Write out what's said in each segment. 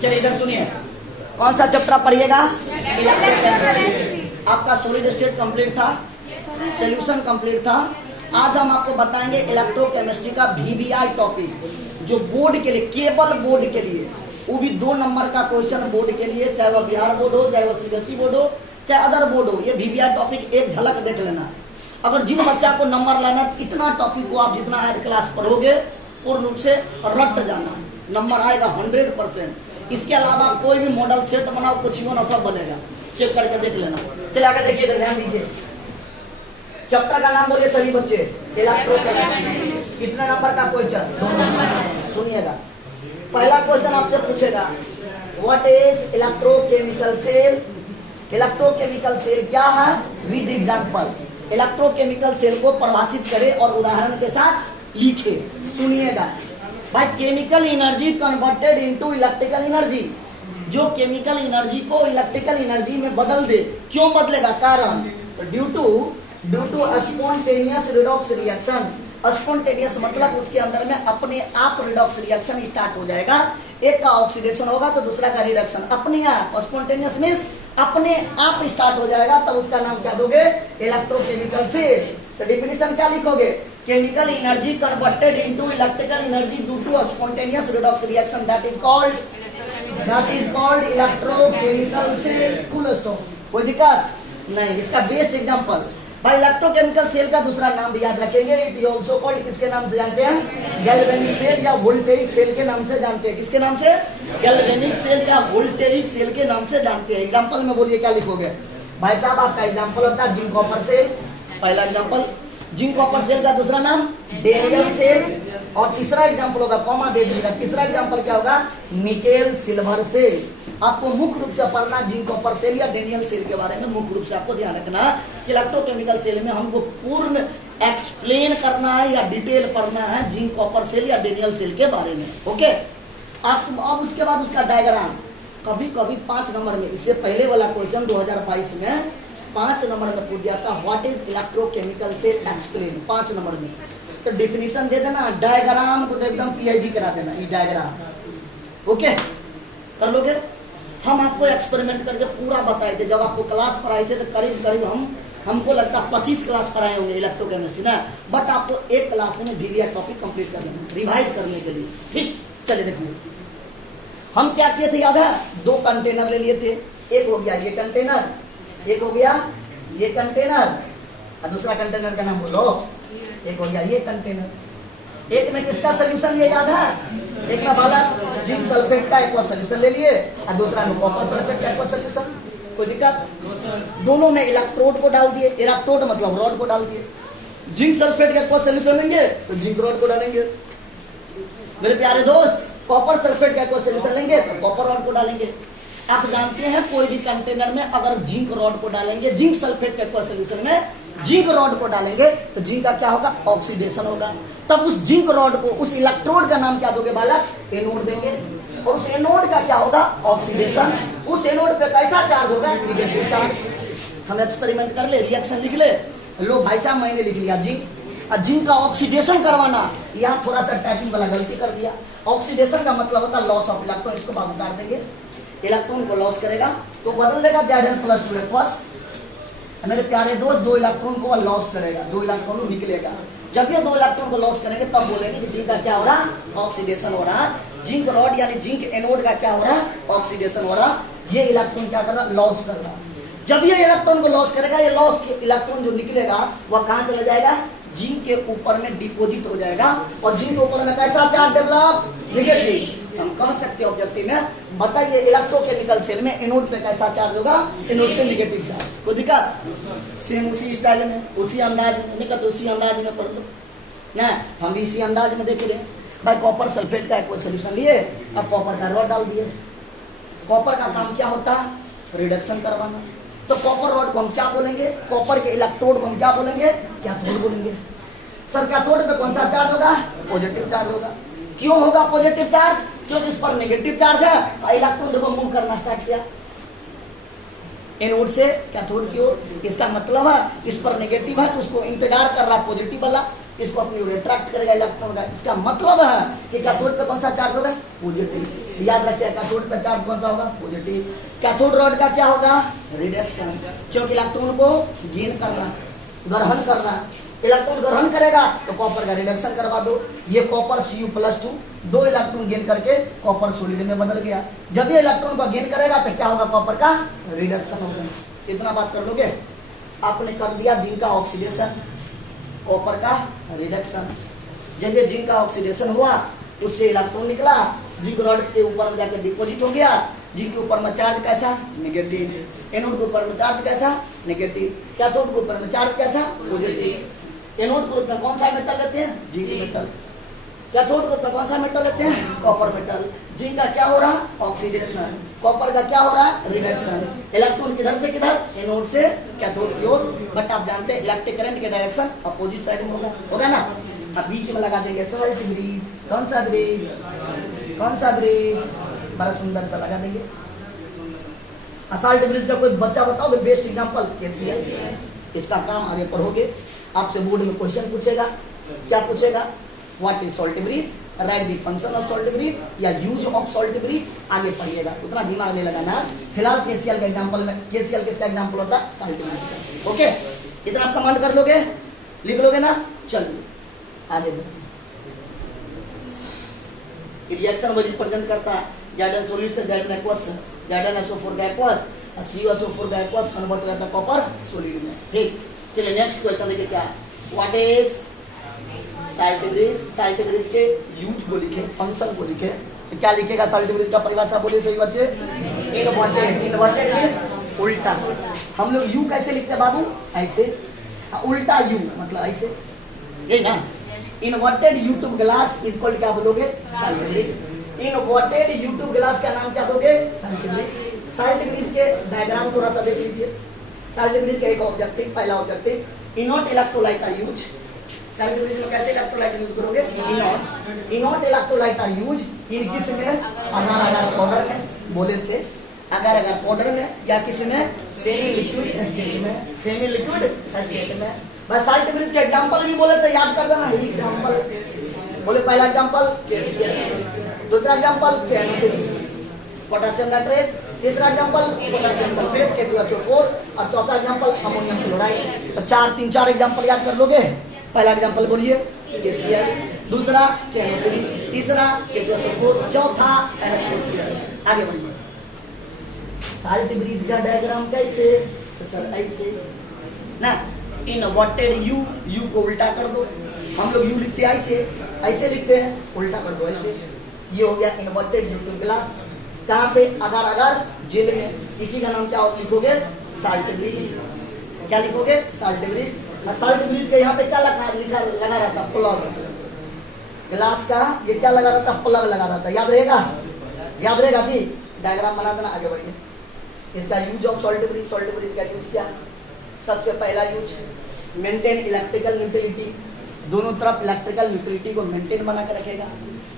चलिए इधर सुनिए, कौन सा चैप्टर पढ़िएगा? इलेक्ट्रोकेमिस्ट्री। आपका सॉलिड स्टेट कंप्लीट था, सॉल्यूशन कंप्लीट था। आज हम आपको बताएंगे इलेक्ट्रोकेमिस्ट्री का VBI टॉपिक, जो बोर्ड के लिए, केवल बोर्ड के लिए, वो भी 2 नंबर का क्वेश्चन बोर्ड के लिए, चाहे वह बिहार बोर्ड हो, चाहे वह CBSE बोर्ड हो, चाहे अदर बोर्ड हो। ये VBI टॉपिक एक झलक देख लेना। अगर जिन बच्चा को नंबर लाना है, इतना टॉपिक को आप जितना आज क्लास पढ़ोगे पूर्ण रूप से रट जाना, नंबर आएगा 100%। इसके अलावा कोई भी मॉडल सेट बनाओ, कुछ भी बना, सब बनेगा। चेक करके देख लेना। चलिए आगे देखिए, ध्यान दीजिए। चैप्टर का नाम बोलिए सभी बच्चे, इलेक्ट्रोकेमिस्ट्री। कितने नंबर का क्वेश्चन? 2 नंबर। सुनिएगा, पहला क्वेश्चन आपसे पूछेगा, what is electrochemical cell? Electrochemical cell क्या है? With example. इलेक्ट्रोकेमिकल सेल को परिभाषित करे और उदाहरण के साथ लिखे। सुनिएगा भाई, chemical energy converted into electrical energy, जो केमिकल एनर्जी को इलेक्ट्रिकल एनर्जी में बदल दे। क्यों बदलेगा? कारण due to spontaneous redox reaction. Spontaneous मतलब उसके अंदर में अपने आप रिडॉक्स रिएक्शन स्टार्ट हो जाएगा। एक का ऑक्सीडेशन होगा तो दूसरा का रिडक्शन, अपने आप। स्पॉन्टेनियस मींस अपने आप स्टार्ट हो जाएगा, तब उसका नाम क्या दोगे? Electrochemical cell. तो डिफिनेशन क्या लिखोगे? Chemical energy converted into electrical energy due to spontaneous redox reaction, that is called electrochemical cell. Full stop. कोई दिक्कत नहीं। इसका बेस्ट एग्जांपल भाई, इलेक्ट्रोकेमिकल सेल का दूसरा नाम भी याद रखेंगे। इट इज आल्सो कॉल्ड, किसके नाम से जानते हैं? गैल्वेनिक सेल या वोल्टेइक सेल के नाम से जानते हैं। किसके नाम से? गैल्वेनिक सेल या वोल्टेइक सेल के नाम से जानते हैं। एग्जांपल में बोलिए क्या लिखोगे? भाई साहब, आपका एग्जांपल होता है जिंक कॉपर सेल, पहला एग्जांपल। जिंक कॉपर सेल का दूसरा नाम डेनियल सेल, और तीसरा एग्जांपल होगा, कॉमा दे दीजिएगा, तीसरा एग्जांपल क्या होगा? Nickel silver cell. आपको मुख्य रूप से पढ़ना जिंक कॉपर सेल या डेनियल सेल के बारे में मुख्य रूप से आपको ध्यान रखना कि इलेक्ट्रोकेमिकल सेल में हमको पूर्ण एक्सप्लेन करना है या डिटेल पढ़ना है जिंक कॉपर सेल या डेनियल सेल के बारे में। ओके, आपको अब उसके बाद उसका डायग्राम कभी कभी 5 नंबर में, इससे पहले वाला क्वेश्चन 2022 में 5 नंबर में पूछ जाता, what is electrochemical cell explain, 5 number में। तो डिफिनीशन दे देना, डायग्राम को तो एकदम PhD करा देना, ये डायग्राम। ओके, कर लोगे? हम आपको एक्सपेरिमेंट करके पूरा बताए थे। जब आपको क्लास पढ़ाए थे तो करीब करीब हमको लगता है 25 क्लास पढ़ाए होंगे इलेक्ट्रोकेमिस्ट्री ना, बट आपको एक क्लास में VBI टॉपिक कंप्लीट करना है, रिवाइज करने के लिए। ठीक, चलिए देखिए हम क्या किए थे, याद है? 2 कंटेनर ले लिए थे। एक हो गया ये कंटेनर, एक हो गया ये कंटेनर, और दूसरा कंटेनर का नाम बोलो। एक हो गया ये कंटेनर। एक में किसका सोल्यूशन लिए, याद है? एक में वाला जिंक सल्फेट का एक्वा सोल्यूशन ले लिए, और दूसरा में कॉपर सल्फेट का एक्वा सोल्यूशन। कोई दिक्कत? दोनों में इलेक्ट्रोड को डाल दिए, इलेक्ट्रोड मतलब रॉड को डाल दिए। जिंक सल्फेट का एक्वा सोल्यूशन लेंगे तो जिंक रॉड को डालेंगे। मेरे प्यारे दोस्त, कॉपर सल्फेट का एक्वा सोल्यूशन लेंगे तो कॉपर रॉड को डालेंगे। आप जानते हैं कोई भी कंटेनर में अगर जिंक रॉड को डालेंगे, जिंक सल्फेट के एक्वा सोल्यूशन में जिंक रॉड को डालेंगे तो जिंक का क्या होगा? ऑक्सीडेशन होगा। तब उस जिंक रॉड को, उस इलेक्ट्रोड का नाम क्या दोगे बालक? एनोड देंगे। और उस एनोड का क्या होगा? ऑक्सीडेशन। उस एनोड पे कैसा चार्ज होगा? Negative charge. हम एक्सपेरिमेंट कर ले, रिएक्शन लिख ले। लो भाई साहब, मैंने लिख लिया जिंक का ऑक्सीडेशन करवाना। यहाँ थोड़ा सा टाइपिंग वाला गलती कर दिया। ऑक्सीडेशन का मतलब होता है लॉस ऑफ इलेक्ट्रॉन। इसको बाहर उतार देंगे, इलेक्ट्रॉन को लॉस करेगा तो बदल देगा Zn+2 मेरे प्यारे दोस्त, 2 इलेक्ट्रॉन को लॉस करेगा, 2 इलेक्ट्रॉन निकलेगा। जब ये 2 इलेक्ट्रॉन को लॉस करेंगे तब बोलेंगे कि जिंक का क्या हो रहा? ऑक्सीडेशन हो रहा। जिंक रॉड यानी जिंक एनोड का क्या हो रहा? ऑक्सीडेशन हो रहा। ये इलेक्ट्रॉन क्या कर रहा? लॉस कर रहा। जब ये इलेक्ट्रॉन को लॉस करेगा, ये लॉस इलेक्ट्रॉन जो निकलेगा वह कहां चला जाएगा? जिंक के ऊपर में डिपोजिट हो जाएगा। और जिंक के ऊपर में कैसा चार्ज डेवलप? निगेटिव। हम कह सकते हैं ऑब्जेक्टिव में, बताइए इलेक्ट्रोकेमिकल सेल में एनोड पे कैसा चार्ज होगा? एनोड पे निगेटिव चार्ज। कोई दिक्कत? सेम उसी स्टाइल में, उसी अंदाज में, नहीं तो उसी अंदाज में पढ़ लो ना। हम भी इसी अंदाज में देख रहे हैं भाई। कॉपर सल्फेट का एक सोल्यूशन लिए और कॉपर का रॉड डाल दिए। कॉपर का काम क्या होता है? रिडक्शन करवाना। तो कॉपर रॉड को हम क्या बोलेंगे? कॉपर के इलेक्ट्रोड को हम क्या बोलेंगे? कैथोड बोलेंगे। सर कैथोड पे कौन सा चार्ज होगा? पॉजिटिव चार्ज होगा। क्यों होगा पॉजिटिव चार्ज? क्योंकि इस पर नेगेटिव चार्ज है और इलेक्ट्रॉन को मूव करना स्टार्ट किया एनोड से कैथोड की ओर। इसका मतलब है इस पर नेगेटिव है तो उसको इंतजार कर रहा पॉजिटिव वाला, इसको अपनी ओर अट्रैक्ट करेगा इलेक्ट्रॉन का। इसका मतलब है कि कैथोड पे कौन सा चार्ज होगा? पॉजिटिव। याद रखिए कैथोड पे चार्ज कौन सा होगा, पॉजिटिव। कैथोड रॉड का क्या होगा, रिडक्शन, क्योंकि इलेक्ट्रॉन को गेन करना, ग्रहण करना। इलेक्ट्रॉन ग्रहण करेगा तो कॉपर का रिडक्शन करवा दो। ये कॉपर Cu+2 2 इलेक्ट्रॉन गेन करके कॉपर सॉलिड में बदल गया। जब ये इलेक्ट्रॉन को गेन करेगा तो क्या होगा, कॉपर का रिडक्शन होगा। इतना बात कर लोगे। आपने कर दिया जिंक का ऑक्सीडेशन, कॉपर का रिडक्शन। जब ये जिंक का ऑक्सीडेशन हुआ उससे इलेक्ट्रॉन निकला, जिंक रॉड के ऊपर में जाकर डिपोजिट हो गया। जिंक के ऊपर में चार्ज कैसा, नेगेटिव। एनोड के ऊपर में चार्ज कैसा, नेगेटिव। कैथोड के ऊपर में चार्ज कैसा, पॉजिटिव। एनोड ग्रुप में कौन सा मेटल लेते हैं, जिंक मेटल। कैथोड ग्रुप में कौन सा मेटल लेते हैं, कॉपर मेटल। जिंक का क्या हो रहा, ऑक्सीडेशन। कॉपर का क्या हो रहा है, रिडक्शन। इलेक्ट्रॉन किधर से किधर, एनोड से कैथोड की ओर। बट आप जानते हैं इलेक्ट्रिक करंट के डायरेक्शन अपोजिट साइड में होगा ना। अब बीच में लगा देंगे सॉल्ट ब्रिज। कौन सा ब्रिज, कौन सा ब्रिज, बड़ा सुंदर सा लगा देंगे। सॉल्ट ब्रिज का कोई बच्चा बताओगे बेस्ट एग्जांपल, केसीएल। इसका काम आगे पढ़ोगे, आपसे बोर्ड में क्वेश्चन पूछेगा। क्या पूछेगा, what is salt bridge, right the function of salt bridge या यूज ऑफ सॉल्ट ब्रिज। आगे पढ़िएगा, उतना दिमाग नहीं लगाना। फिलहाल केसीएल का एग्जांपल में, केसीएल किसका एग्जांपल होता है, सॉल्ट ब्रिज। ओके, इतना आप कमांड कर लोगे, लिख लोगे ना। चलिए आगे रिएक्शन वो रिप्रेजेंट करता है ज़ेडएन सॉलिड से ज़ेडएन एक्वस, ज़ेडएन SO4 का एक्वस, CuSO4 का एक्वस कन्वर्ट हो जाता है कॉपर सॉलिड में। ठीक, चलिए नेक्स्ट क्वेश्चन देखिए क्या है, what is salt bridge. Salt bridge के यूज को लिखे, फंक्शन को लिखे। तो क्या लिखेगा सॉल्ट ब्रिज का परिभाषा बोलिए सभी बच्चे, इनवर्टेड। इनवर्टेड मींस उल्टा। हम लोग यू कैसे लिखते हैं बाबू, ऐसे। उल्टा यू मतलब ऐसे, यही ना। Inverted YouTube glass is called क्या बोलोगे, salt bridge. Inverted YouTube glass का नाम क्या दोगे, सॉल्ट ब्रिज। सॉल्ट ब्रिज के डायग्राम थोड़ा सा देख लीजिए। सॉल्ट ब्रिज का एक ऑब्जेक्टिव, पहला objective, inert electrolyte are used. Salt bridge में कैसे इलेक्ट्रोलाइट यूज करोगे, inert. Inert electrolyte are used in किस में, अगार पाउडर में बोले थे, अगार पाउडर में, या किसी में सेमी लिक्विड स्टेट में, सेमी लिक्विड स्टेट में। बस सॉल्ट ब्रिज के एग्जांपल भी बोले तो याद कर देना। एग्जांपल बोले, पहला एग्जांपल केसीएल, दूसरा एग्जांपल पोटेशियम नाइट्रेट, तीसरा एग्जांपल पोटेशियम सल्फेट K2SO4 और चौथा एग्जांपल अमोनियम क्लोराइड। तो तीन चार एग्जांपल याद कर लोगे। पहला एग्जांपल बोलिए केसीएल, दूसरा KNO3, तीसरा K2SO4, चौथा NaCl। आगे बढ़िए। सॉल्ट ब्रिज का डायग्राम कैसे, तो सर ऐसे ना। इनवर्टेड यू, यू को उल्टा कर दो। हम लोग यू लिखते हैं ऐसे, ऐसे लिखते हैं, उल्टा कर दो ऐसे। ये हो गया इनवर्टेड यूट्यूब ग्लास। कहाँ पे, अगर अगर जेल में। इसी का नाम क्या लिखोगे, सॉल्ट ब्रिज। क्या लिखोगे, सॉल्ट ब्रिज। सॉल्ट ब्रिज के यहाँ पे क्या लगा रहता, प्लग। ग्लास का ये क्या लगा रहता, प्लग लगा रहता। याद रहेगा, याद रहेगा जी। डायग्राम बना देना, आगे बढ़िए। इसका use of salt bridge, salt bridge का यूज क्या, सबसे पहला यूज मेंटेन इलेक्ट्रिकल न्यूट्रलिटी। दोनों तरफ इलेक्ट्रिकल न्यूट्रलिटी को मेंटेन बना कर रखेगा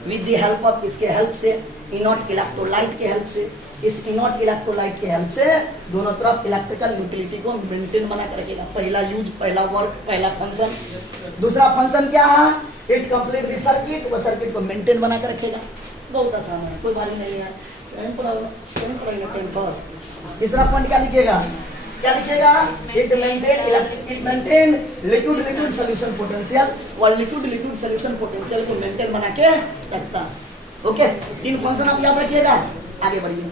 विद द हेल्प ऑफ, इसके हेल्प से, इनॉट इलेक्ट्रोलाइट के हेल्प से। इस इनॉट इलेक्ट्रोलाइट के हेल्प से दोनों तरफ इलेक्ट्रिकल न्यूट्रलिटी को मेंटेन बना कर रखेगा। पहला यूज, पहला वर्क, पहला फंक्शन। दूसरा फंक्शन क्या है, इट कंप्लीट द सर्किट, वो सर्किट को मेंटेन बना कर रखेगा। बहुत आसान है, कोई भारी नहीं है। तीसरा पॉइंट क्या लिखेगा, क्या लिखेगा, it maintain liquid liquid solution potential, और लिक्विड लिक्विड सॉल्यूशन पोटेंशियल को मेंटेन बना के रखता। ओके, तीन फंक्शन आप याद रखिएगा। आगे बढ़िए,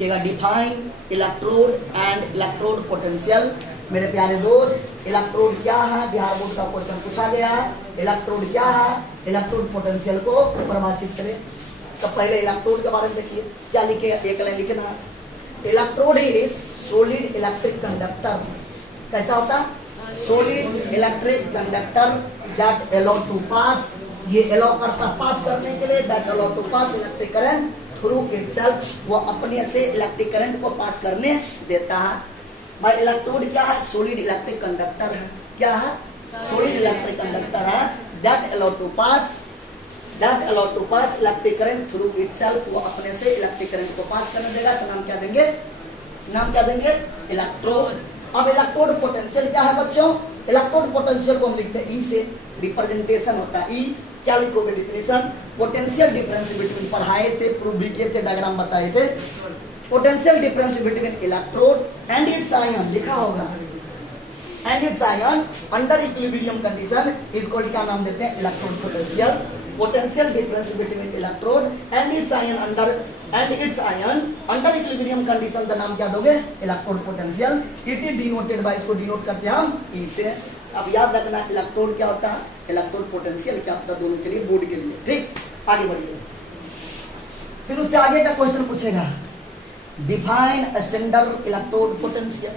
define electrode and electrode potential. मेरे प्यारे दोस्त, इलेक्ट्रोड क्या है, बिहार बोर्ड का क्वेश्चन पूछा गया है। इलेक्ट्रोड क्या है, इलेक्ट्रोड पोटेंशियल को परिभाषित करें। तो पहले इलेक्ट्रोड के बारे में देखिए, क्या लिखेगा, एक लाइन लिखना। Electrode is solid electric conductor. कैसा होता है, solid electric conductor that allow to pass, ये अलाउ करता पास करने के लिए, that allow to pass electric current through itself, वो अपने से इलेक्ट्रिक करंट को पास करने देता है। भाई इलेक्ट्रोड क्या है, सॉलिड इलेक्ट्रिक कंडक्टर है। क्या है, सॉलिड इलेक्ट्रिक कंडक्टर है। That allow to pass, that allow to pass electric current through itself, वो अपने से इलेक्ट्रिक करंट को पास करने देगा। तो नाम क्या देंगे, नाम क्या देंगे, इलेक्ट्रोड। अब इलेक्ट्रोड पोटेंशियल क्या है बच्चों, इलेक्ट्रोड पोटेंशियल को हम लिखते हैं ई से। रिप्रेजेंटेशन होता है। ई क्या लिखोगे डिफिनेशन, पोटेंशियल डिफरेंस बिटवीन, पढ़ाए थे, प्रूव भी किए थे, डायग्राम बताए थे। Potential difference between electrode and it's ion, लिखा होगा, and it's ion under equilibrium condition is called, क्या नाम देते हैं, electrode potential. Potential difference between electrode and it's ion under equilibrium condition का नाम क्या दोगे, electrode potential. It is denoted bye, इसको डिनोट करते हैं हम ई से। अब याद रखना इलेक्ट्रोड क्या होता है, इलेक्ट्रोड पोटेंशियल क्या होता है, दोनों के लिए, बोर्ड के लिए। ठीक, आगे बढ़िए। फिर उससे आगे का क्वेश्चन पूछेगा, डिफाइन स्टैंडर्ड इलेक्ट्रोड पोटेंशियल।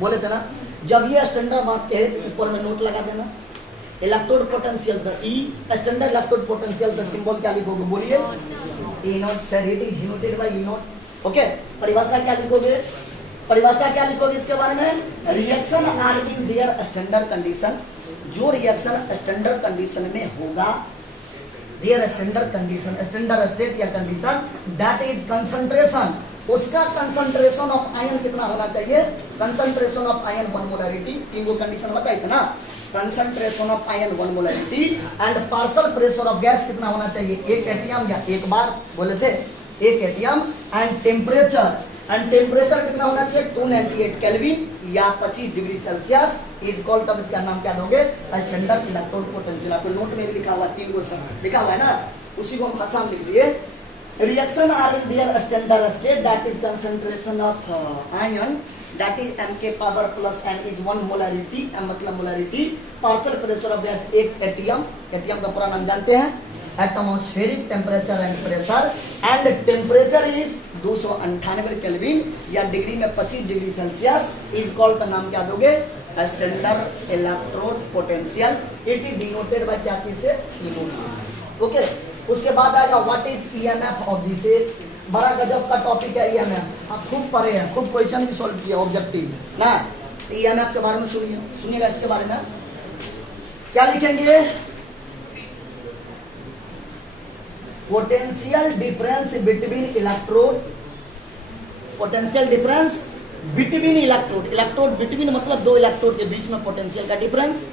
बोले थे ना, जब ये स्टैंडर्ड बात कहे तो ऊपर में नोट लगा देना। Electrode potential the E, standard electrode potential the symbol क्या लिखोगे, बोलिए, E naught, sir it is denoted by E naught. Okay, परिभाषा क्या लिखोगे, परिभाषा क्या लिखोगे इसके बारे में, reaction are in their standard condition, जो रिएक्शन स्टैंडर्ड कंडीशन में होगा, their standard condition, standard state या कंडीशन, दैट इज कंसंट्रेशन, उसका कंसंट्रेशन ऑफ आयन कितना होना चाहिए, कंसंट्रेशन ऑफ आयन 1 मोलरिटी, तीन गो कंडीशन बताई थी ना, concentration of ion 1 molarity and partial pressure of gas कितना होना चाहिए, 1 एटीएम या 1 बार, बोले थे 1 एटीएम, एंड टेम्परेचर कितना होना चाहिए, 298 केल्विन या 25 डिग्री सेल्सियस इज कॉल्ड, तब इसका नाम क्या दोगे, स्टैंडर्ड इलेक्ट्रोड पोटेंशियल। आपको नोट में भी लिखा हुआ, 3 गो सब लिखा हुआ है ना, उसी को हम भाषा में लिख दिए। Reaction are in their standard state, that is concentration of ion, that is mk power plus n is 1 molarity, m मतलब molarity, partial pressure of gas 1 atm, atm का पूरा नाम जानते हैं, atmospheric temperature and pressure, and temperature is 298 kelvin या degree में 25 degree Celsius is called, का नाम क्या दोगे, standard electrode potential. It is denoted bye क्या चीज से, ई नोट से। ओके, उसके बाद आएगा what is EMF of the cell, बड़ा गजब का टॉपिक है ईएमएफ, आप खूब पढ़े हैं, खूब क्वेश्चन भी सॉल्व किया ऑब्जेक्टिव ना। ईएमएफ के बारे में सुनिएगा, इसके बारे में क्या लिखेंगे, potential difference between electrode, potential difference between electrode, electrode between मतलब दो इलेक्ट्रोड के बीच में पोटेंशियल का difference,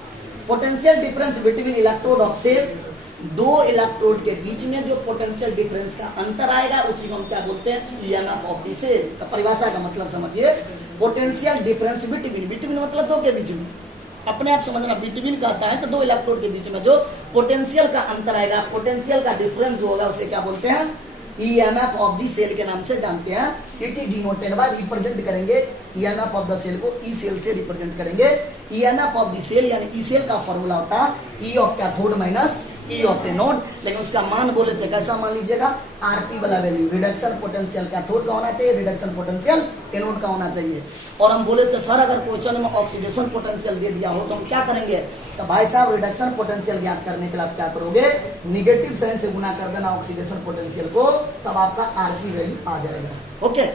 potential difference between electrode of cell, दो इलेक्ट्रोड के बीच में जो पोटेंशियल डिफरेंस का अंतर आएगा उसी को हम क्या बोलते हैं, ईएमएफ ऑफ द सेल। तो परिभाषा का मतलब समझिए, पोटेंशियल डिफरेंस बिटवीन मतलब दो के बीच में, अपने आप समझना, बिटवीन कहता है तो दो इलेक्ट्रोड के बीच में जो पोटेंशियल का अंतर आएगा, पोटेंशियल का डिफरेंस जो होगा उसे क्या बोलते हैं, ईएमएफ ऑफ द सेल के नाम से जानते हैं। It is denoted bye, represent करेंगे ईएमएफ ऑफ द सेल को ई सेल से रिप्रेजेंट करेंगे। ईएमएफ ऑफ द सेल यानी ई सेल का फॉर्मूला होता है ई of cathode minus E of anode, लेकिन उसका मान बोले थे कैसा मान लीजिएगा, आरपी वाला वैल्यू, रिडक्शन पोटेंशियल कैथोड का होना चाहिए, रिडक्शन पोटेंशियल एनोड का होना चाहिए। और हम बोले थे सर अगर क्वेश्चन में ऑक्सीडेशन पोटेंशियल दे दिया हो तो हम क्या करेंगे, तो भाई साहब रिडक्शन पोटेंशियल ज्ञात करने के लिए आप क्या करोगे, निगेटिव साइन से गुना कर देना ऑक्सीडेशन पोटेंशियल को, तब आपका आरपी वैल्यू आ जाएगा। ओके,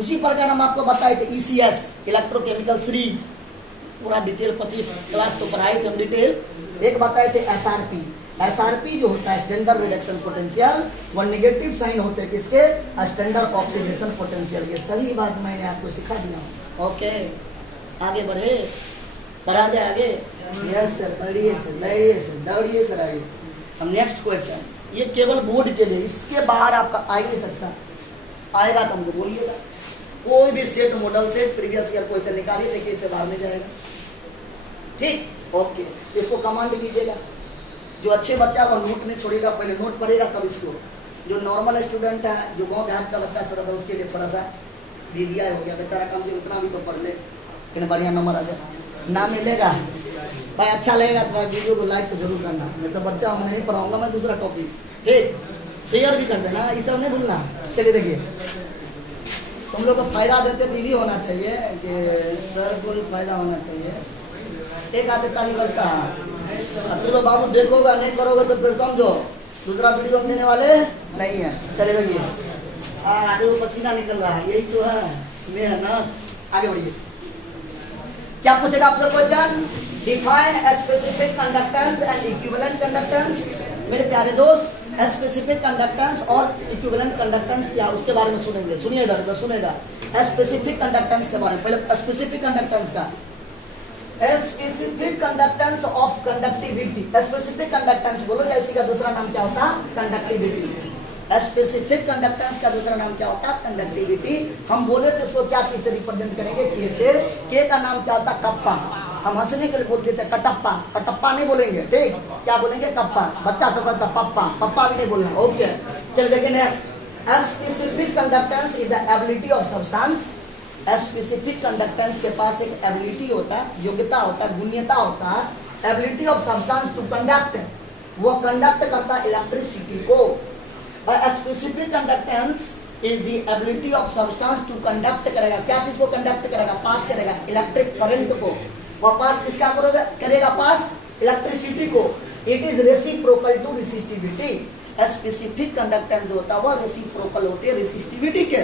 उसी प्रकार हम आपको बताए थे ईसीएस, इलेक्ट्रोकेमिकल सीरीज, पूरा डिटेल 25 क्लास तो पढ़ाई थे हम डिटेल। एक बताए थे एसआरपी, एसआरपी जो होता है स्टैंडर्ड रिडक्शन पोटेंशियल, वो नेगेटिव साइन होते हैं किसके, स्टैंडर्ड ऑक्सीडेशन पोटेंशियल के। सभी बात मैंने आपको सिखा दिया। ओके, आगे बढ़े, बढ़ा जाए आगे। यस सर, बढ़िए सर, बढ़िए सर, दौड़िए सर आगे। हम नेक्स्ट क्वेश्चन, ये केवल बोर्ड के लिए, इसके बाहर आपका आ ही नहीं सकता, आएगा तो हमको बोलिएगा। कोई भी सेट मॉडल से प्रीवियस ईयर क्वेश्चन निकालिए, देखिए इससे बाहर नहीं जाएगा। ठीक, ओके, इसको कमांड कीजिएगा। जो अच्छे बच्चा वो नोट नहीं छोड़ेगा, पहले नोट पढ़ेगा तब इसको। जो नॉर्मल स्टूडेंट है, जो गाँव देहात का बच्चा सर, उसके लिए थोड़ा सा डीबीआई हो गया, बेचारा कम से उतना भी तो पढ़ ले, लेकिन बढ़िया नंबर आ जाए, ना मिलेगा भाई, अच्छा लगेगा तो भाई वीडियो को लाइक तो जरूर करना। मैं तो बच्चा मैं नहीं पढ़ाऊंगा, मैं दूसरा टॉपिक, ठीक, शेयर भी कर देना, ये सब नहीं भूलना। चलिए देखिए, तुम लोग को फायदा देते तो ये होना चाहिए कि सर को भी फायदा होना चाहिए। एक आधे ताली बजता है, तुम लोग बाबू देखोगे नहीं करोगे तो फिर समझो दूसरा वीडियो देने वाले नहीं है। चले देखिए, आगे वो पसीना निकल रहा है, यही तो है मेहनत। आगे बढ़िए, क्या पूछेगा आपसे question, define specific conductance and equivalent conductance. मेरे प्यारे दोस्त, स्पेसिफिक कंडक्टेंस और इक्विवेलेंट कंडक्टेंस क्या, उसके बारे में सुनेंगे, सुनिएगा सुनेगा। स्पेसिफिक कंडक्टेंस के बारे में, पहले स्पेसिफिक कंडक्टेंस का, specific conductance of conductivity. Specific conductance बोलो या इसी का दूसरा नाम क्या होता है? कंडक्टिविटी। स्पेसिफिक कंडक्टेंस का दूसरा नाम क्या होता है? कंडक्टिविटी। हम बोले तो इसको क्या चीज से रिप्रेजेंट करेंगे? के से। के का नाम क्या होता है? कप्पा। हम हंसने के लिए बोलते थे कटप्पा, कटप्पा नहीं बोलेंगे, ठीक? क्या बोलेंगे? कप्पा। बच्चा सब कहता पप्पा, पप्पा भी नहीं बोलना। ओके, चल देखिए next. Specific conductance is the ability of substance. Specific conductance के पास एक एबिलिटी होता है, योग्यता होता है, गुण्यता होता है। Ability of substance to conduct, वो कंडक्ट करता है इलेक्ट्रिसिटी को। Specific conductance is the ability of substance to conduct करेगा। क्या चीज को कंडक्ट करेगा? पास करेगा इलेक्ट्रिक करंट को। वह पास किसका करेगा? पास इलेक्ट्रिसिटी को। It is reciprocal to resistivity. Specific conductance होता है वह रेसिप्रोकल होती है रेसिस्टिविटी के।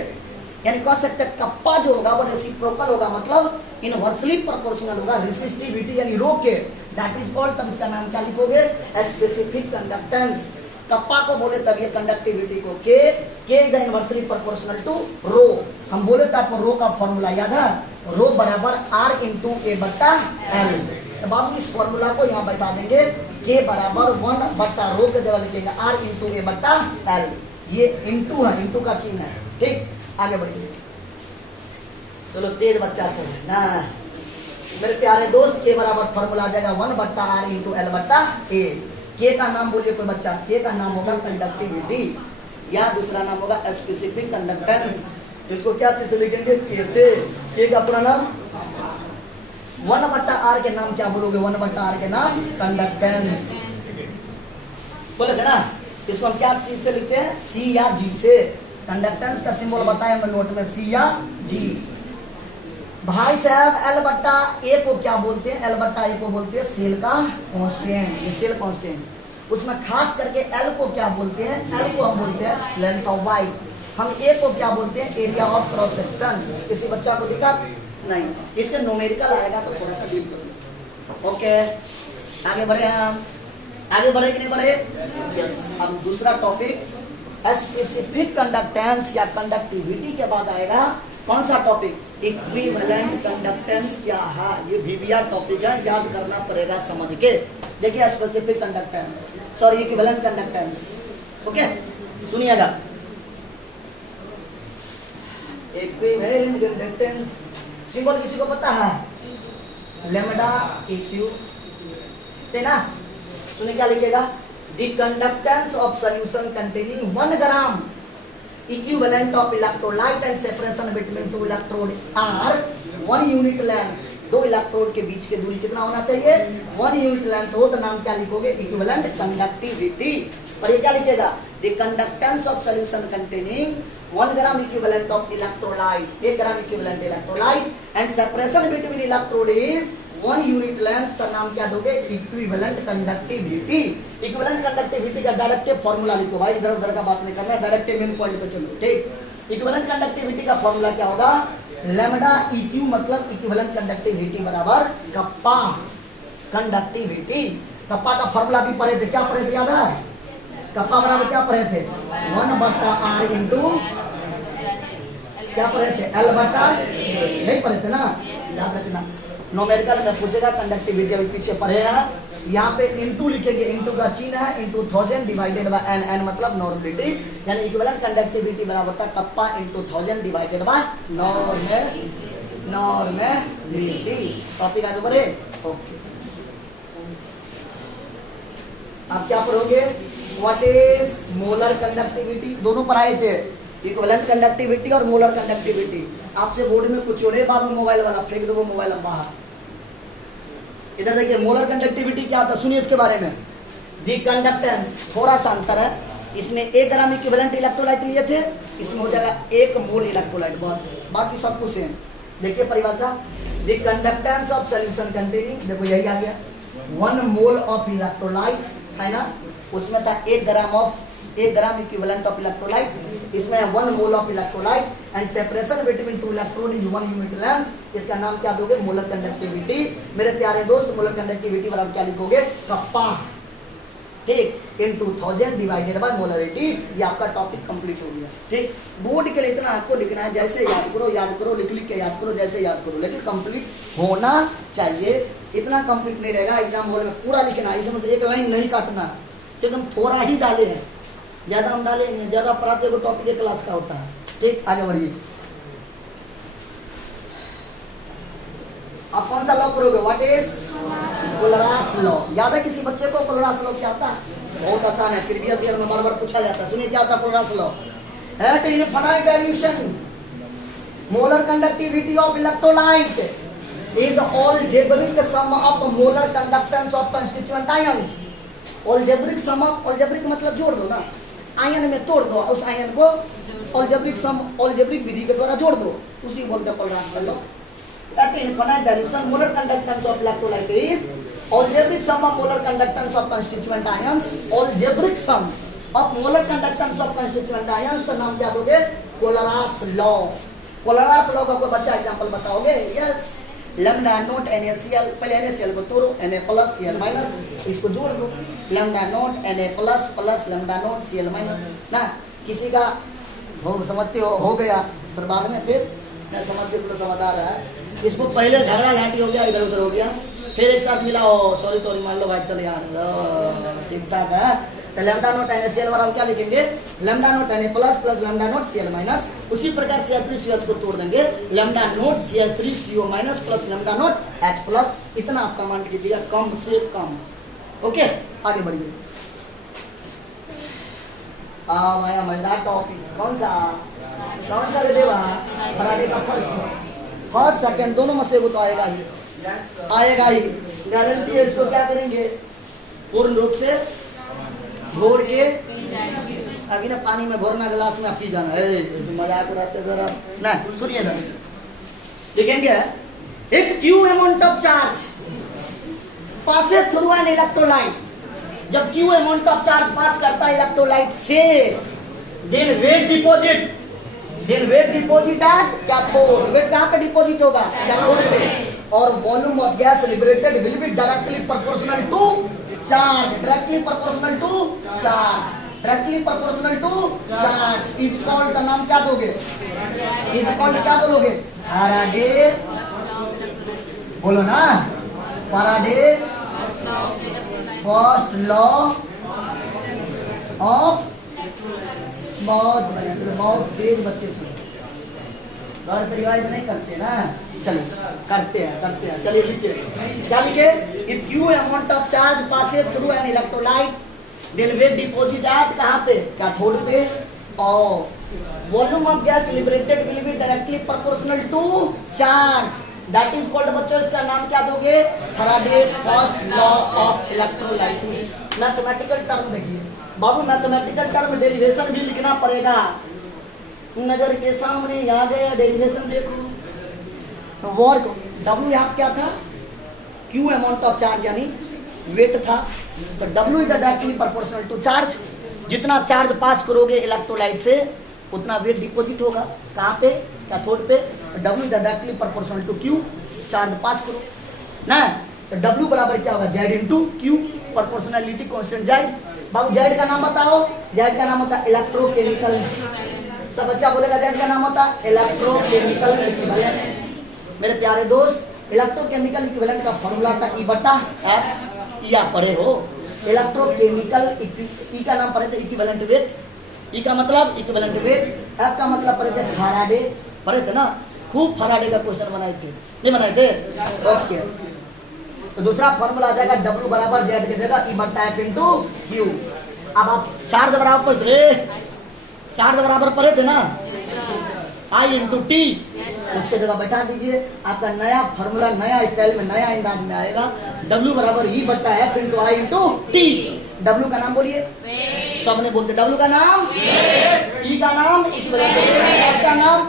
यानी कह सकते हैं कप्पा जो होगा वो रेसिप्रोकल होगा, मतलब इनवर्सली प्रोपोर्शनल होगा रेसिस्टिविटी यानी रो के। दैट इज कॉल्ड, तब इसका नाम क्या लिखोगे? Specific conductance. कप्पा को बोले तब ये कंडक्टिविटी को के इज इनवर्सली प्रोपोर्शनल टू रो। हम बोले तो आपको रो का फॉर्मूला याद है? रो बराबर आर इंटू ए बट्टा एल। तो बाबू इस फॉर्मूला को यहाँ बैठा देंगे, के बराबर 1 बट्टा रो के जगह लिखेंगे आर इंटू ए बट्टा एल। ये इंटू है, इंटू का चिन्ह है, ठीक? आगे बढ़िए, चलो तेज बच्चा से ना मेरे प्यारे दोस्त। के बराबर फॉर्मूला आ जाएगा 1 बट्टा आर इंटू एल बट्टा ए। के का नाम बोलिए कोई बच्चा? के का नाम होगा कंडक्टिविटी, या दूसरा नाम होगा स्पेसिफिक कंडक्टेंस। इसको क्या चीज से लिखेंगे? के से। के का पूरा नाम 1 बट्टा आर के नाम क्या बोलोगे? 1 बट्टा आर के नाम कंडक्टेंस बोले थे ना। इसको हम क्या चीज से लिखते हैं? सी या जी से। कंडक्टेंस का सिंबल बताया मैं नोट में, सी या जी। भाई साहब एल बट्टा ए को क्या बोलते हैं? एल बट्टा ए को बोलते हैं सेल का कांस्टेंट, ये सेल कांस्टेंट। उसमें खास करके एल को क्या बोलते हैं? एल को हम बोलते हैं लेंथ ऑफ वाई। हम ए को क्या बोलते हैं? Area of cross section. किसी बच्चा को दिखा नहीं? इससे न्यूमेरिकल आएगा तो थोड़ा सा डील करो। ओके, आगे बढ़े हम। आगे बढ़े कि नहीं बढ़े? यस। अब दूसरा टॉपिक स्पेसिफिक कंडक्टेंस या कंडक्टिविटी के बाद आएगा कौन सा टॉपिक? इक्विवेलेंट कंडक्टेंस क्या है? ये VBR टॉपिक है, याद करना पड़ेगा समझ के। देखिए specific conductance, sorry equivalent conductance. Okay, सुनिएगा। इक्विवेलेंट कंडक्टेंस सिंबल किसी को पता है? लैम्डा इक्यू, है ना? सुनिए क्या लिखेगा? The conductance of solution containing 1 gram equivalent of electrolyte and separation between 2 electrode are 1 unit length। 2 electrode के बीच की दूरी कितना होना चाहिए? 1 यूनिट लेंथ हो तो नाम क्या लिखोगे? Equivalent conductivity. और ये क्या लिखेगा? The conductance of solution containing 1 gram equivalent of electrolyte, 1 gram equivalent electrolyte and separation between electrode is 1 unit length का नाम क्या दोगे? Equivalent conductivity. इक्विवेलेंट कंडक्टिविटी का डायरेक्ट फॉर्मूला लिखो भाई, इधर उधर का बात नहीं करना, डायरेक्ट मेन पॉइंट पे चलो, ठीक? इक्विवेलेंट कंडक्टिविटी का फॉर्मूला क्या होगा? लैम्डा इक्यू मतलब इक्विवेलेंट कंडक्टिविटी बराबर कप्पा कंडक्टिविटी। कप्पा का फॉर्मूला भी पढ़े थे, क्या पढ़े थे याद है? कप्पा बराबर क्या पढ़े थे? 1 बट्टा आर इंटू क्या पढ़े थे? एल बट्टा ए। नहीं पढ़े थे ना? याद रखना, न्यूमेरिकल में पूछेगा कंडक्टिविटी, अभी पीछे पढ़े हैं। यहाँ पे इंटू लिखेंगे, इंटू का चिन्ह है, into 1000 divided by N, N मतलब नॉर्मलिटी, यानी इक्विवेलेंट कंडक्टिविटी बराबर होता है kappa into 1000 divided by normality. Topic आगे बढ़े। ओके, आप क्या पढ़ोगे? What is molar conductivity? दोनों पढ़ाए थे, इक्विवेलेंट कंडक्टिविटी और मोलर कंडक्टिविटी। आपसे बोर्ड में कुछ छोड़े बाबू मोबाइल वाला फेंक दो वो मोबाइल बाहर। इधर देखिए मोलर कंडक्टिविटी क्या होता है, सुनिए इसके बारे में। दी कंडक्टेंस, थोड़ा सा अंतर है, इसमें 1 ग्राम इक्विवेलेंट इलेक्ट्रोलाइट लिए थे, इसमें हो जाएगा 1 मोल इलेक्ट्रोलाइट, बस बाकी सब कुछ सेम। देखिए परिभाषा, दी कंडक्टेंस ऑफ सॉल्यूशन कंटेनिंग, देखो यही आ गया 1 मोल ऑफ इलेक्ट्रोलाइट, है ना? उसमें था 1 ग्राम इक्विवेलेंट ऑफ इलेक्ट्रोलाइट, इसमें 1 mole of electrolyte and separation between 2 electron is 1 unit length. इसका नाम क्या दोगे? Molar conductivity. मेरे प्यारे दोस्त, मोलर कंडक्टिविटी बराबर क्या लिखोगे? कप्पा ठीक, इनटू 1000 डिवाइडेड बाय मोलरिटी। ये आपका टॉपिक कंप्लीट हो गया। ठीक, बोर्ड के लिए इतना आपको लिखना है, जैसे याद करो, लिख लिख के याद करो, जैसे याद करो, लेकिन कंप्लीट होना चाहिए। इतना कंप्लीट नहीं रहेगा, एग्जाम हॉल में पूरा लिखना है, इसमें से एक लाइन नहीं काटना, तो हम थोड़ा ही डाले हैं, ज्यादा हम डाले नहीं, ज्यादा पढ़ाते हुए टॉपिक एक क्लास का होता है। ठीक, आगे बढ़िए। आप कौन सा लॉ करोगे? What is Kohlrausch law? याद है किसी बच्चे को कोलरास लॉ क्या होता है? बहुत आसान है, प्रीवियस ईयर में बार बार पूछा जाता है। सुनिए क्या होता है Kohlrausch law. At infinite dilution molar conductivity of electrolyte is algebraic sum of molar conductance of constituent ions. Algebraic sum of, algebraic मतलब जोड़ दो ना, आयन में तोड़ दो, उस आयन को अलजेब्रिक सम, अलजेब्रिक विधि के द्वारा जोड़ दो, उसी बोलते हैं कोलरास law. At infinite dilution, molar conductance of electrolyte is algebraic sum of molar conductance of constituent ions. Algebraic sum of molar conductance of constituent ions तो नाम क्या दोगे? कोलरास लॉ। कोलरास लॉ का कोई बच्चा एग्जांपल बताओगे? यस, लैम्डा नोट NaCl, पहले NaCl को तोड़ो, Na प्लस Cl माइनस, इसको जोड़ दो, lambda note Na plus plus lambda note Cl minus ना। किसी का समझते हो गया, फिर बाद में फिर मैं समझते तो समझदार है, इसको पहले झगड़ा झांटी हो गया, इधर उधर हो गया, फिर एक साथ मिला, ओ सॉरी तो मान लो भाई, चले यार ठीक ठाक है। तो लैम्डा नोट NaCl वाला हम क्या लिखेंगे? Lambda note Na plus plus lambda note Cl minus. उसी प्रकार Cl3CH को तोड़ देंगे, lambda note CH3CO minus plus lambda note H plus. इतना आप कमांड कीजिएगा, कम से कम। ओके, आगे बढ़िए। आया मजेदार टॉपिक, कौन सा रे देवा? फराडे का फर्स्ट सेकंड दोनों में से वो तो आएगा ही, गारंटी है। इसको क्या करेंगे? पूर्ण रूप से घोर के, अभी ना पानी में घोरना, गिलास में पी जाना है, मजाक रास्ते जरा ना सुनिए ना। देखेंगे एक Q amount of charge passes through an electrolyte. जब Q amount of charge pass करता है इलेक्ट्रोलाइट से, then weight deposit at cathode. Weight कहां पे डिपॉजिट होगा? कैथोड पे। और volume of gas liberated will be directly proportional to charge. Directly proportional to charge is called, का नाम क्या दोगे? इज कॉल्ड क्या बोलोगे? फैराडे, बोलो ना, फैराडे फर्स्ट लॉ ऑफ। बहुत तेज बच्चे से घर पे रिवाइज नहीं करते ना, चलिए करते हैं। चलिए लिखिए, क्या लिखे? If Q amount of charge passes through an electrolyte, then weight deposit at कहां पे? कैथोड पे। और volume of gas liberated will be directly proportional to charge, that is called, बच्चों इसका नाम क्या दोगे? Faraday first law of electrolysis. Mathematical term देखिए बाबू, मैथमेटिकल टर्म डेरिवेशन भी लिखना पड़ेगा। नजर के सामने आ गया डेरिवेशन, देखो। वर्क W यहाँ क्या था? Q अमाउंट ऑफ चार्ज यानी वेट था, तो W is directly proportional to charge. जितना चार्ज पास करोगे इलेक्ट्रोलाइट से, उतना वेट डिपॉजिट होगा। कहाँ पे? कैथोड पे। W is directly proportional to Q, charge pass करो ना, तो W बराबर क्या होगा? Z into Q, proportionality constant Z। बाबू जेड का नाम बताओ। जेड का नाम होता है इलेक्ट्रोकेमिकल। सब बच्चा बोलेगा जेड का नाम होता है इलेक्ट्रोकेमिकल इक्विवेलेंट। मेरे प्यारे दोस्त, इलेक्ट्रोकेमिकल इक्विवेलेंट का फॉर्मूला था ई बटा एफ। या पढ़े हो? इलेक्ट्रोकेमिकल ई का नाम पढ़े थे इक्विवेलेंट वेट। ई का मतलब इक्विवेलेंट वेट, एफ का मतलब पढ़े थे फैराडे, पढ़े थे ना? खूब फैराडे का क्वेश्चन बनाए थे, नहीं बनाए थे? ओके, तो दूसरा फॉर्मूला आ जाएगा W बराबर जेड की जगह ई बटा एफ इंटू क्यू। अब आप चार्ज बराबर पढ़े थे, चार्ज बराबर पढ़े थे ना? I इंटू टी, उसके जगह बैठा दीजिए। आपका नया फॉर्मूला नया स्टाइल में नया अंदाज में आएगा। W बराबर ई बटा एफ इंटू आई इंटू टी। W का नाम बोलिए, सबने बोलते W का नाम, E का नाम, F का नाम,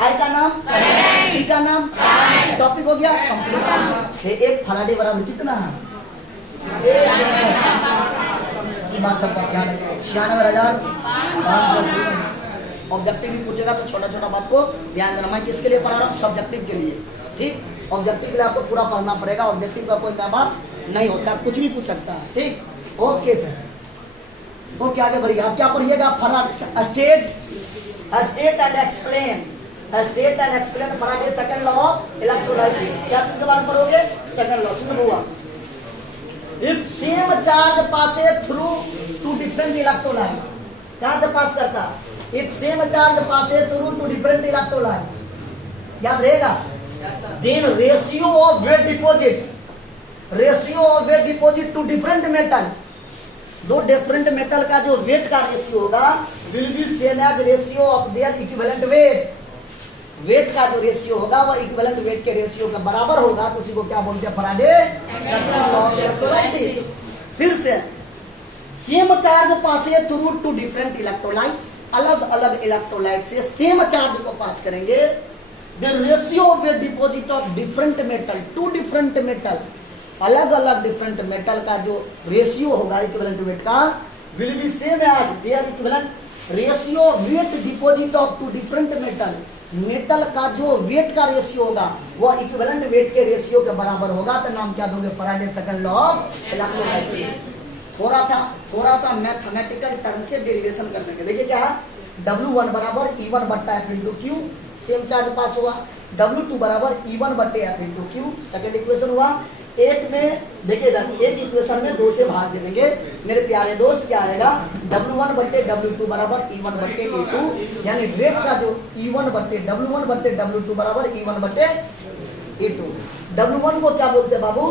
I का नाम, T का नाम। टॉपिक हो गया कंप्लीट। एक फैराडे बराबर कितना है? बात सबका ध्यान रखें, 96,500। ऑब्जेक्टिव भी पूछेगा तो छोटा छोटा बात को ध्यान देना। मैं किसके लिए पढ़ा रहा हूँ? सब्जेक्टिव के लिए। ठीक, ऑब्जेक्टिव के लिए आपको पूरा पढ़ना पड़ेगा। ऑब्जेक्टिव का कोई बात नहीं होता, कुछ भी पूछ सकता है। ठीक। ओके सर, ओके आगे बढ़िए। आप क्या पढ़िएगा? State and explain, state and explain Faraday second law of electrolysis. क्या चीज के बारे में पढ़ोगे? Second law. सुनो हुआ, if same charge passes through two different electrolyte, कहां से पास करता? If same charge passes through two different electrolyte, याद रहेगा? Then ratio of weight deposit, ratio of weight deposit two different metal, दो different metal का जो weight का ratio होगा will be same as ratio of their equivalent weight, weight का जो ratio होगा वह इक्विवेलेंट वेट के रेशियो के बराबर होगा। तो उसी को क्या बोलते हैं? Faraday second law of electrolysis. फिर से same charge passes through two different electrolyte, अलग अलग इलेक्ट्रोलाइट से सेम चार्ज को पास करेंगे, the ratio of weight deposit of different metal to different metal, अलग अलग डिफरेंट मेटल का जो रेशियो होगा इक्विवेलेंट वेट का will be same as their equivalent ratio weight deposit of two different metal, metal का जो weight का ratio होगा वह इक्विवेलेंट वेट के रेशियो के बराबर होगा। तो नाम क्या दोगे? Faraday second law of electrolysis. थोड़ा सा मैथमेटिकल टर्म से डेरिवेशन कर देंगे। देखिए क्या है? W1 बराबर E1 बट्टा F into Q, same charge pass हुआ। W2 बराबर E1 बट्टे F into Q, second equation हुआ। एक में देखिएगा, एक इक्वेशन में दो से भाग दे देंगे मेरे प्यारे दोस्त। क्या आएगा? W1 बट्टे W2 बराबर E1 बट्टे E2, यानी वेट का जो E1 बट्टे W1 बट्टे W2 बराबर E1 बट्टे E2। W1 को क्या बोलते हैं बाबू?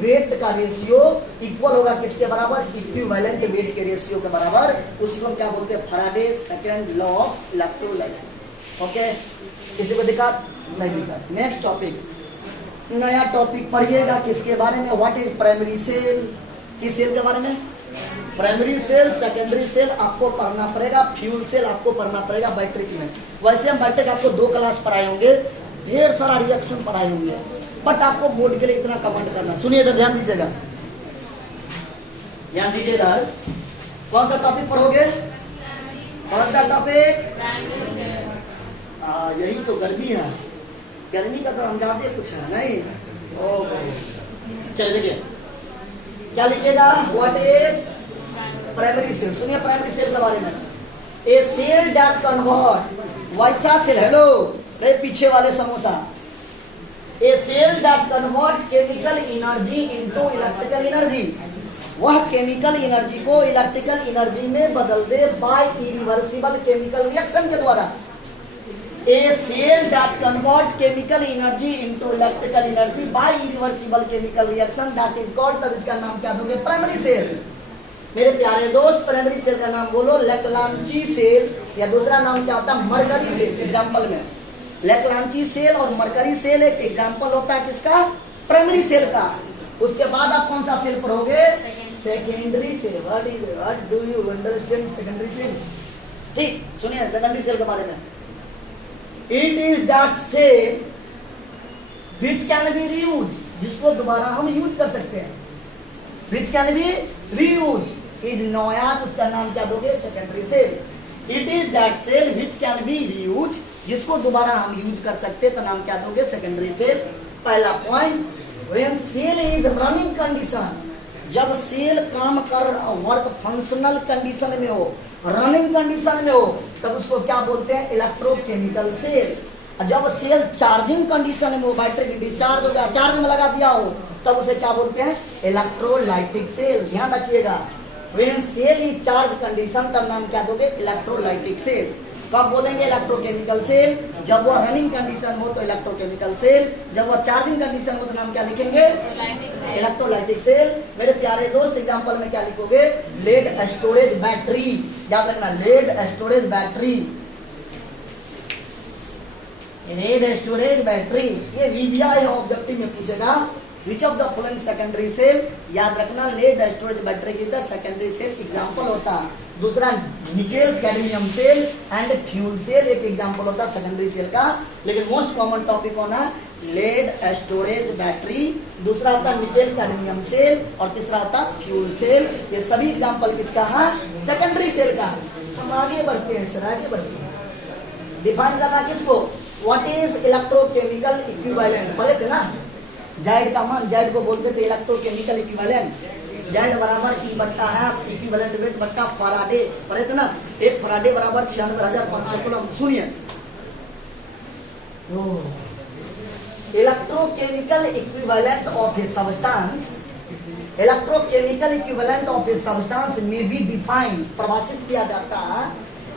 वेट का रेशियो इक्वल होगा किसके बराबर? इक्विवेलेंट वेट के रेशियो के बराबर। उसी को क्या बोलते हैं? Faraday second law of electrolysis. Okay, किसी को दिक्कत नहीं सर? नेक्स्ट टॉपिक, नया टॉपिक पढ़िएगा किसके बारे में? व्हाट इज प्राइमरी सेल, किस सेल के बारे में? प्राइमरी सेल, सेकेंडरी सेल आपको पढ़ना पड़ेगा, फ्यूल सेल आपको पढ़ना पड़ेगा बैटरी में। वैसे हम बैटरी आपको 2 क्लास पढ़ाए होंगे, ढेर सारा रिएक्शन पढ़ाए होंगे, बट आपको बोर्ड के लिए इतना कमेंट करना। सुनिए इधर, ध्यान दीजिएगा, ध्यान दीजिएगा। कौन सा टॉपिक पढ़ोगे? कौन सा टॉपिक? यही तो गर्मी है, गर्मी का तो अंदाजे कुछ है नहीं। चलिए देखिए क्या लिखिएगा? What is primary cell. सुनिए प्राइमरी सेल के बारे में, ए सेल दैट कन्वर्ट, वैसा सेल, हेलो रे पीछे वाले samosa, a cell that convert chemical energy into electrical energy, वह केमिकल एनर्जी को इलेक्ट्रिकल एनर्जी में बदल दे बाय इरिवर्सिबल केमिकल रिएक्शन के द्वारा। A cell that convert chemical energy into electrical energy by irreversible chemical reaction, that is called, तब इसका नाम क्या दोगे? Primary cell. मेरे प्यारे दोस्त, प्राइमरी सेल का नाम बोलो लेक्लांची सेल, या दूसरा नाम क्या होता है? Mercury cell. एग्जाम्पल में लेक्लांची सेल और मरकरी सेल एक एग्जाम्पल होता है किसका? प्राइमरी सेल का। उसके बाद आप कौन सा सेल पढ़ोगे? Secondary cell. What do you understand secondary cell? ठीक, सुनिए सेकेंडरी सेल के बारे में, it is that cell which can be reuse, जिसको दोबारा हम यूज कर सकते हैं, which can be reuse is known as, उसका नाम क्या दोगे? Secondary cell. It is that cell which can be reuse, जिसको दोबारा हम यूज कर सकते हैं, तो नाम क्या दोगे? Secondary cell. पहला point, when cell is running condition, जब सेल काम कर वर्क फंक्शनल कंडीशन में हो, रनिंग कंडीशन में हो, तब उसको क्या बोलते हैं? Electrochemical cell. जब सेल चार्जिंग कंडीशन में हो, बैटरी डिस्चार्ज हो गया, चार्ज में लगा दिया हो, तब उसे क्या बोलते हैं? Electrolytic cell. ध्यान रखिएगा, when cell is charge condition, तब नाम क्या दोगे? Electrolytic cell. कब बोलेंगे इलेक्ट्रोकेमिकल सेल? जब वो रनिंग कंडीशन हो तो इलेक्ट्रोकेमिकल सेल, जब वो चार्जिंग कंडीशन हो तो नाम क्या लिखेंगे? Electrolytic cell. मेरे प्यारे दोस्त, एग्जांपल में क्या लिखोगे? लेड स्टोरेज बैटरी, याद रखना, lead storage battery, lead storage battery. ये वीवीआई ऑब्जेक्टिव में पूछेगा, which of the following secondary cell, याद रखना लेड स्टोरेज बैटरी की द सेकेंडरी सेल एग्जांपल होता है। दूसरा nickel cadmium cell and fuel cell एक एग्जांपल होता है सेकेंडरी सेल का। लेकिन मोस्ट कॉमन टॉपिक होना लेड स्टोरेज बैटरी, दूसरा होता निकेल कैडमियम सेल और तीसरा होता फ्यूल सेल। ये सभी एग्जांपल किसका है? सेकेंडरी सेल का। हम आगे बढ़ते हैं सर, आगे बढ़ते हैं। डिफाइन करना किसको? व्हाट इज इलेक्ट्रोकेमिकल इक्विवेलेंट, बोले थे ना, जाइड का मान, जाइड को बोलते थे इलेक्ट्रोकेमिकल इक्विवेलेंट। जेड बराबर ई बट्टा एफ इक्विवेलेंट वेट बट्टा फराडे पढ़े थे ना। एक फराडे बराबर 96,500 कूलम। सुनिए, electrochemical equivalent of a substance, electrochemical equivalent of a substance में बी डिफाइंड, परिभाषित किया जाता है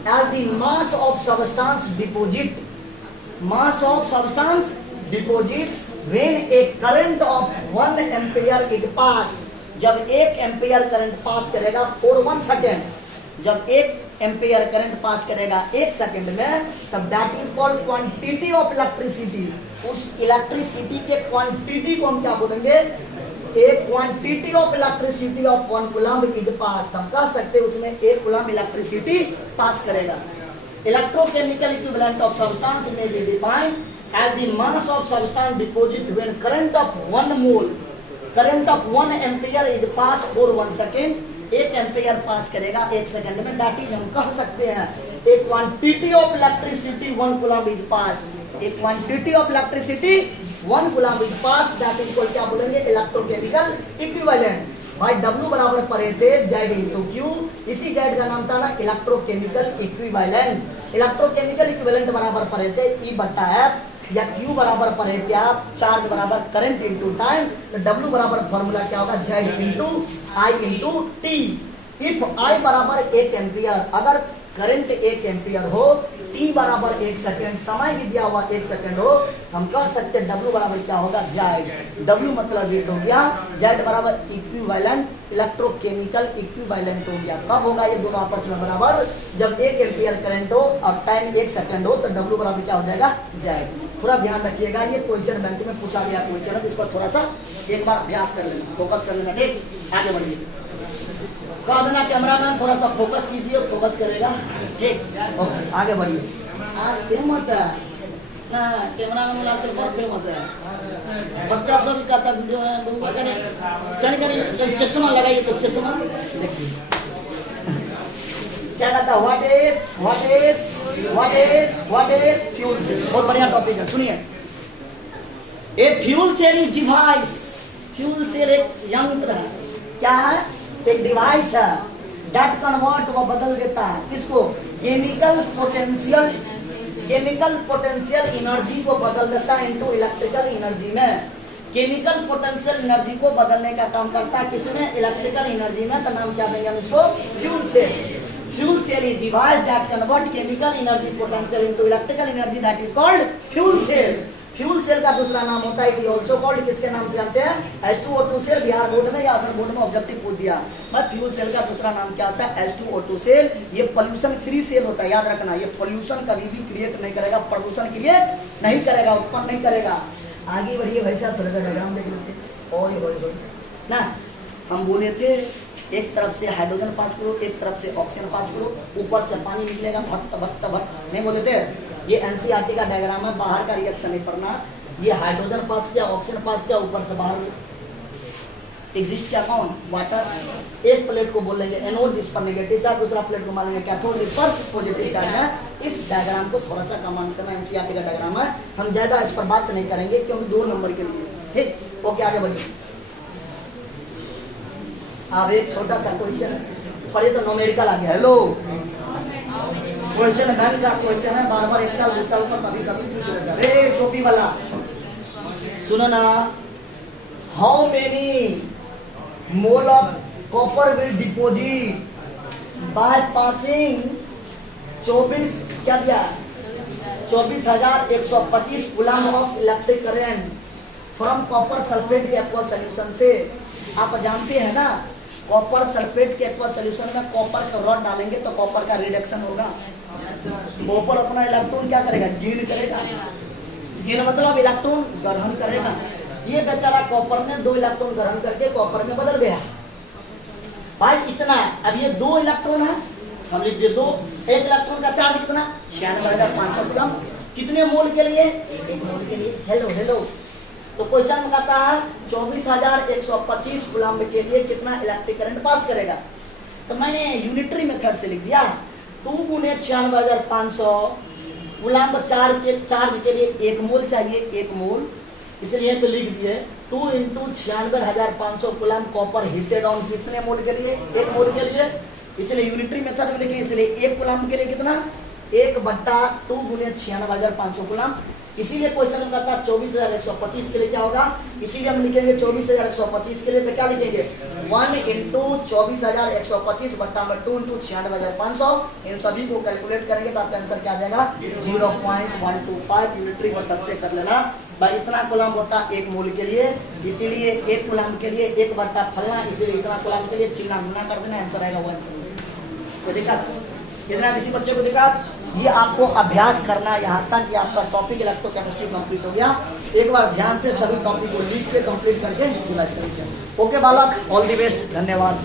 as the mass of substance deposit, mass of substance deposit when a current of 1 ampere is pass, जब 1 ampere current pass करेगा for 1 second, जब 1 ampere current pass करेगा 1 second में, तब that is called quantity of electricity. उस electricity के quantity को हम क्या बोलेंगे, एक quantity of elasticity of 1 coulomb is pass, हम कह सकते हैं उसमें 1 कूलम इलेक्ट्रिसिटी पास करेगा। इलेक्ट्रोकेमिकल इक्विवेलेंट ऑफ सब्सटेंस में be defined as the mass of substance deposit when current of 1 mole, current of 1 ampere is pass for 1 second, 1 ampere pass करेगा 1 second में, that is हम कह सकते हैं ए quantity of electricity 1 coulomb is pass, A quantity of electricity 1 coulomb is pass, that is equal क्या बोलेंगे, electrochemical equivalent. भाई W बराबर पढ़े थे Z इंटू क्यू, इसी Z का नाम था ना इलेक्ट्रोकेमिकल इक्विवेलेंट। इलेक्ट्रोकेमिकल इक्विवेलेंट बराबर पढ़े थे E बट्टा F, या Q बराबर पढ़े थे आप चार्ज बराबर करंट इंटू टाइम, तो W बराबर फॉर्मूला क्या होगा, Z into I into T। If I बराबर 1 एम्पियर, अगर करंट 1 एम्पियर हो, T बराबर 1 सेकेंड, समय भी दिया हुआ 1 सेकेंड हो, हम कह सकते हैं W बराबर क्या होगा, Z। W मतलब वेट हो गया, Z बराबर इक्विवेलेंट, इलेक्ट्रोकेमिकल इक्विवेलेंट हो गया। कब होगा ये दोनों आपस में बराबर, जब 1 एम्पियर करंट हो और टाइम 1 सेकेंड हो, तो W बराबर क्या हो जाएगा, Z। थोड़ा ध्यान रखिएगा, ये क्वेश्चन बैंक में पूछा गया क्वेश्चन है, इसको थोड़ा सा एक बार अभ्यास कर लेना, फोकस कर लेना, ठीक। आगे बढ़िए, कह देना कैमरामैन थोड़ा सा फोकस कीजिए, फोकस करेगा, ठीक। ओके, आगे बढ़िए। आज फेमस है ना, कैमरामैन आपके बहुत फेमस है, बच्चा सब कहता वीडियो में चश्मा लगाइए, तो चश्मा देखिए क्या कहता, व्हाट इज फ्यूल सेल। बहुत बढ़िया टॉपिक है, सुनिए। A fuel cell is device, fuel cell एक यंत्र है, क्या है, एक डिवाइस है, डेट कन्वर्ट, वो बदल देता है किसको, केमिकल पोटेंशियल एनर्जी को बदल देता है इनटू इलेक्ट्रिकल एनर्जी में। केमिकल पोटेंशियल एनर्जी को बदलने का काम करता है किसमें, इलेक्ट्रिकल एनर्जी में, तो नाम क्या देंगे हम इसको, fuel cell. Fuel cell is device that convert chemical energy potential into electrical energy, that is called fuel cell. Fuel cell का दूसरा नाम होता है इट इज आल्सो कॉल्ड, किसके नाम से जानते हैं, H2O2 सेल। बिहार बोर्ड में या अदर बोर्ड में ऑब्जेक्टिव पूछ दिया, बट फ्यूल सेल का दूसरा नाम क्या होता है, H2O2 सेल। ये पोल्यूशन फ्री सेल होता है, याद रखना, ये पोल्यूशन कभी भी क्रिएट नहीं करेगा, प्रदूषण क्रिएट नहीं करेगा, उत्पन्न नहीं करेगा। आगे बढ़िए वैसे थोड़ा सा डायग्राम देख लेते। ओए ना, हम बोले थे एक तरफ से हाइड्रोजन पास करो, एक तरफ से ऑक्सीजन पास करो, ऊपर से पानी निकलेगा भट्ट भट्ट भट्ट, नहीं बोले थे। ये एनसीईआरटी का डायग्राम है, बाहर का रिएक्शन नहीं पढ़ना। ये हाइड्रोजन पास किया, ऑक्सीजन पास किया, ऊपर से बाहर एग्जिस्ट क्या, कौन, वाटर। एक प्लेट को बोलेंगे एनोड जिस पर नेगेटिव चार्ज, दूसरा प्लेट को मानेंगे कैथोड जिस पर पॉजिटिव चार्ज है। इस डायग्राम को थोड़ा सा कमान करना, एनसीईआरटी का डायग्राम है, हम ज्यादा इस पर बात नहीं करेंगे क्योंकि 2 नंबर के लिए, ठीक। ओके, आगे बढ़िए। अब एक छोटा सा क्वेश्चन पढ़े तो न्यूमेरिकल आ गया। हेलो, क्वेश्चन बैंक का क्वेश्चन है, बार बार 1 साल 2 साल पर कभी कभी पूछ लेता है। टोपी वाला सुनो ना, how many mole of copper will deposit by passing 24 क्या दिया, 24,125 coulomb of electric current from copper sulphate के एक्वा सोल्यूशन से। आप जानते हैं ना, कॉपर सल्फेट के एक्वा सोल्यूशन में कॉपर का रॉड डालेंगे तो कॉपर का रिडक्शन होगा। कॉपर अपना इलेक्ट्रॉन क्या करेगा, गेन करेगा। गेन मतलब इलेक्ट्रॉन ग्रहण करेगा। ये बेचारा कॉपर ने 2 इलेक्ट्रॉन ग्रहण करके कॉपर में बदल गया। भाई इतना, अब ये 2 इलेक्ट्रॉन है, हम लिख दिए 2। एक इलेक्ट्रॉन का चार्ज कितना, 96,500 कूलम। कितने मोल के लिए, 1 मोल के लिए। हेलो, तो क्वेश्चन में कहता है 24,125 कूलम के लिए कितना इलेक्ट्रिक करंट पास करेगा। तो मैंने यूनिटरी मेथड से लिख दिया, 2 × 96,500 कूलम चार्ज के लिए 1 मोल चाहिए, 1 मोल, इसलिए यहाँ पे लिख दिए 2 into 96,500 coulomb copper heated on कितने मोल के लिए? 1 मोल के लिए। इसलिए यूनिटरी मेथड में लिखे, इसलिए 1 कूलम के लिए कितना? 1/2 गुने 96,500 कूलम। इसीलिए क्वेश्चन करता है 24,125 के लिए क्या होगा? इसीलिए हम लिखेंगे 24,125 के लिए तो क्या लिखेंगे? 1 इंटू 24,125 बट्टा में 2 इंटू 96,500। इन सभी को कैलकुलेट करेंगे तो आपका आंसर क्या आ जाएगा? 0.125 यूनिटरी मेथड से कर लेना। भाई इतना कूलम होता है 1 मोल के लिए, इसीलिए 1 कूलम के लिए 1 बट्टा फलना, इसीलिए इतना कूलम के लिए चिन्ह गुना कर देना, आंसर आएगा वो आंसर। तो देखा कितना किसी बच्चे को दिखा? ये आपको अभ्यास करना है यहाँ तक कि आपका टॉपिक इलेक्ट्रोकेमिस्ट्री कंप्लीट हो गया। एक बार ध्यान से सभी टॉपिक को लिख के कंप्लीट करके रिवाइज करेंगे। ओके बालक, ऑल द बेस्ट, धन्यवाद।